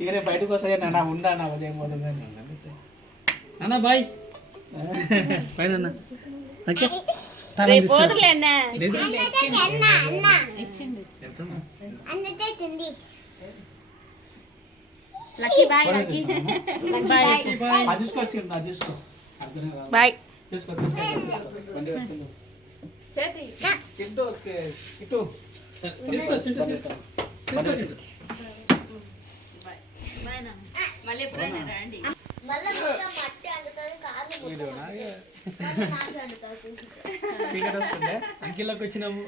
ఇక బయటకు వస్తాయి నా ఉండా నా ఉదయం పోతుంది అన్న బాయ్ పైన బాయ్ అంకిల్లోకి వచ్చినాము